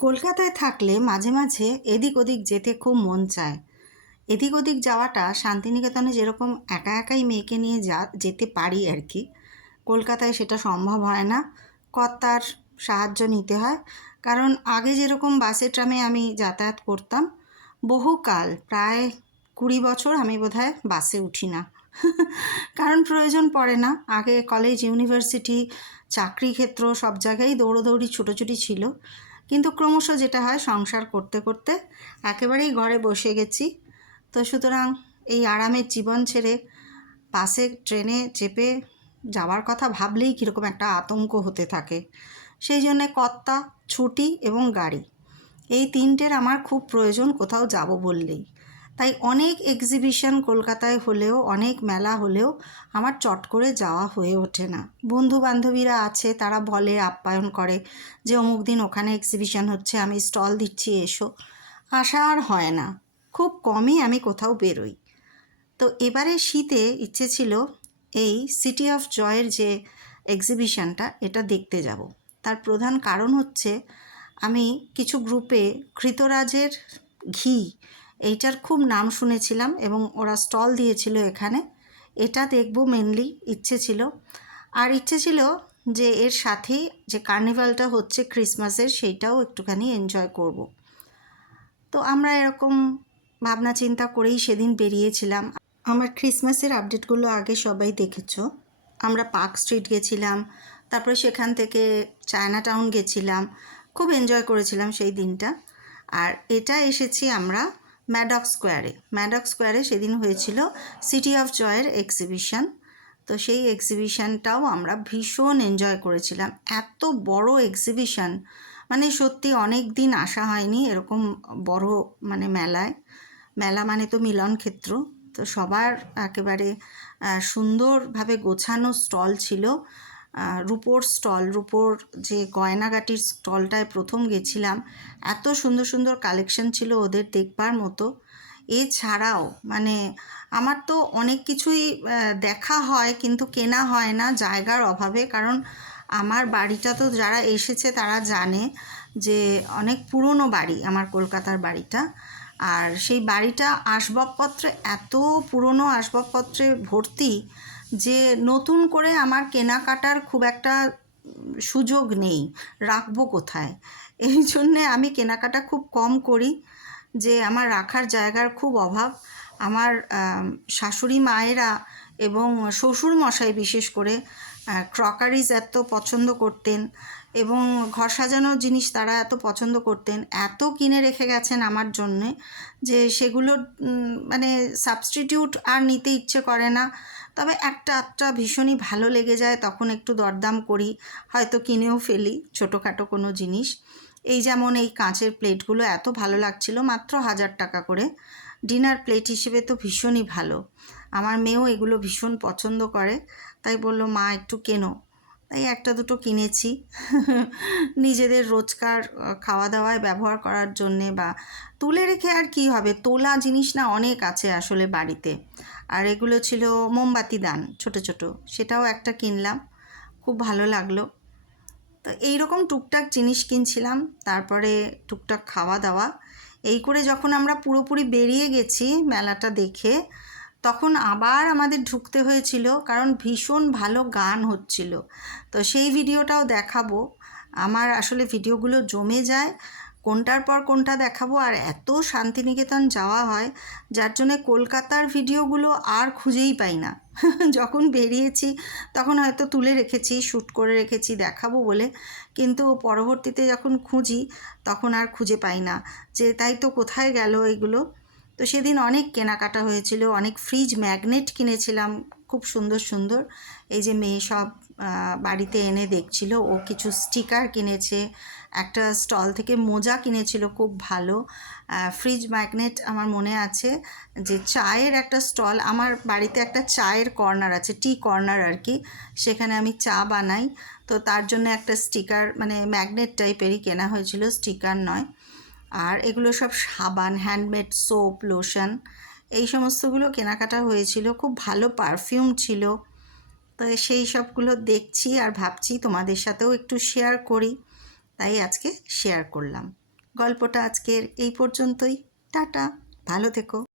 কলকাতায় থাকলে মাঝে মাঝে এদিক ওদিক যেতে খুব মন চায়। এদিক ওদিক যাওয়াটা শান্তিনিকেতনে যেরকম একা একাই মেয়েকে নিয়ে যা, যেতে পারি আর কি। কলকাতায় সেটা সম্ভব হয় না। কর্তার সাহায্য নিতে হয়। কারণ আগে যেরকম বাসে, ট্রামে আমি যাতায়াত করতাম, বহুকাল, প্রায় কুড়ি বছর আমি বোধহয় বাসে উঠি না। কারণ প্রয়োজন পড়ে না। আগে কলেজ, ইউনিভার্সিটি চাকরি ক্ষেত্র সব জায়গায় দৌড়োদৌড়ি, ছুটোছুটি ছিল। কিন্তু ক্রমশ যেটা হয়, সংসার করতে করতে একেবারেই ঘরে বসে গেছি। তো সুতরাং এই আরামের জীবন ছেড়ে বাসে, ট্রেনে চেপে যাওয়ার কথা ভাবলেই কীরকম একটা আতঙ্ক হতে থাকে। সেই জন্যে কর্তা, ছুটি এবং গাড়ি, এই তিনটের আমার খুব প্রয়োজন কোথাও যাব বললেই। তাই অনেক এক্সিবিশন কলকাতায় হলেও, অনেক মেলা হলেও আমার চট করে যাওয়া হয়ে ওঠে না। বন্ধু বান্ধবীরা আছে, তারা বলে, আপ্যায়ন করে যে, অমুক দিন ওখানে এক্সিবিশন হচ্ছে, আমি স্টল দিচ্ছি, এসো। আসা আর হয় না। খুব কমই আমি কোথাও বেরোই। তো এবারে শীতে ইচ্ছে ছিল এই সিটি অফ জয়ের যে এক্সিবিশনটা এটা দেখতে যাব। তার প্রধান কারণ হচ্ছে, আমি কিছু গ্রুপে কৃতরাজের ঘি এইটার খুব নাম শুনেছিলাম এবং ওরা স্টল দিয়েছিল এখানে। এটা দেখব মেনলি ইচ্ছে ছিল। আর ইচ্ছে ছিল যে এর সাথেই যে কার্নিভালটা হচ্ছে ক্রিসমাসের সেইটাও একটুখানি এনজয় করব। তো আমরা এরকম ভাবনা চিন্তা করেই সেদিন বেরিয়েছিলাম। আমার ক্রিসমাসের আপডেটগুলো আগে সবাই দেখেছ। আমরা পার্ক স্ট্রিট গেছিলাম, তারপরে সেখান থেকে চায়না টাউন গেছিলাম, খুব এনজয় করেছিলাম সেই দিনটা। আর এটা এসেছি আমরা ম্যাডক স্কোয়ারে ম্যাডক স্কোয়ারে সেদিন হয়েছিল সিটি অফ জয়ের এক্সিবিশন তো সেই এক্সিবিশনটাও আমরা ভীষণ এনজয় করেছিলাম। এত বড় এক্সিবিশন মানে সত্যি অনেক দিন আসা হয়নি এরকম বড় মানে মেলায়। মেলা মানে তো মিলন ক্ষেত্র। তো সবার একেবারে সুন্দরভাবে গোছানো স্টল ছিল। রূপোর স্টল, রূপোর যে গয়নাগাটির স্টলটায় প্রথম গেছিলাম, এত সুন্দর সুন্দর কালেকশন ছিল ওদের দেখবার মতো। এছাড়াও মানে আমার তো অনেক কিছুই দেখা হয় কিন্তু কেনা হয় না জায়গার অভাবে, কারণ আমার বাড়িটা তো যারা এসেছে তারা জানে যে অনেক পুরনো বাড়ি আমার কলকাতার বাড়িটা। আর সেই বাড়িটা আসবাবপত্রে, এত পুরনো আসবাবপত্রে ভর্তি যে নতুন করে আমার কেনাকাটার খুব একটা সুযোগ নেই, রাখব কোথায়? এই জন্যে আমি কেনাকাটা খুব কম করি, যে আমার রাখার জায়গার খুব অভাব। আমার শাশুড়ি মায়েরা এবং শ্বশুর মশাই বিশেষ করে ক্রকারিজ এত পছন্দ করতেন এবং ঘর সাজানোর জিনিস তারা এত পছন্দ করতেন, এত কিনে রেখে গেছেন আমার জন্যে যে সেগুলো মানে সাবস্টিটিউট আর নিতে ইচ্ছে করে না। তবে একটা আধটা ভীষণই ভালো লেগে যায়, তখন একটু দরদাম করি, হয়তো কিনেও ফেলি ছোটোখাটো কোনো জিনিস। এই যেমন এই কাঁচের প্লেটগুলো এত ভালো লাগছিল, মাত্র হাজার টাকা করে। ডিনার প্লেট হিসেবে তো ভীষণই ভালো। আমার মেয়েও এগুলো ভীষণ পছন্দ করে, তাই বলল, মা, একটু কেনো। তাই একটা দুটো কিনেছি। নিজেদের রোজকার খাওয়া দাওয়ায় ব্যবহার করার জন্যে বা তুলে রেখে আর কি হবে? তোলা জিনিস না অনেক আছে আসলে বাড়িতে। আর এগুলো ছিল মোমবাতি দান, ছোট ছোট। সেটাও একটা কিনলাম। খুব ভালো লাগল। তো এই রকম টুকটাক জিনিস কিনছিলাম, তারপরে টুকটাক খাওয়া দাওয়া এই করে যখন আমরা পুরোপুরি বেরিয়ে গেছি মেলাটা দেখে তখন আবার আমাদের ঢুকতে হয়েছিল কারণ ভীষণ ভালো গান হচ্ছিল। তো সেই ভিডিওটাও দেখাবো। আমার আসলে ভিডিওগুলো জমে যায়। কোনটার পর কোনটা দেখাবো আর এত শান্তিনিকেতন যাওয়া হয়, যার জন্যে কলকাতার ভিডিওগুলো আর খুঁজেই পাই না। যখন বেরিয়েছি তখন হয়তো তুলে রেখেছি, শ্যুট করে রেখেছি, দেখাবো বলে। কিন্তু পরবর্তীতে যখন খুঁজি তখন আর খুঁজে পাই না যে তাই তো কোথায় গেল এগুলো। তো সেদিন অনেক কেনাকাটা হয়েছিল, অনেক ফ্রিজ ম্যাগনেট কিনেছিলাম, খুব সুন্দর সুন্দর। এই যে মেয়ে সব বাড়িতে এনে দেখছিল, ও কিছু স্টিকার কিনেছে, একটা স্টল থেকে মোজা কিনেছিল, খুব ভালো। ফ্রিজ ম্যাগনেট আমার মনে আছে যে চায়ের একটা স্টল আমার বাড়িতে একটা চায়ের কর্নার আছে টি কর্নার আর কি, সেখানে আমি চা বানাই। তো তার জন্য একটা স্টিকার মানে ম্যাগনেট টাইপেরই কেনা হয়েছিল স্টিকার নয়। আর এগুলো সব সাবান হ্যান্ডমেড সোপ লোশন এই সমস্তগুলো কেনাকাটা হয়েছিল। খুব ভালো পারফিউম ছিল। তো সেই সবগুলো দেখছি আর ভাবছি তোমাদের সাথেও একটু শেয়ার করি। তাই আজকে শেয়ার করলাম। গল্পটা আজকের এই পর্যন্তই। টাটা। ভালো থেকো।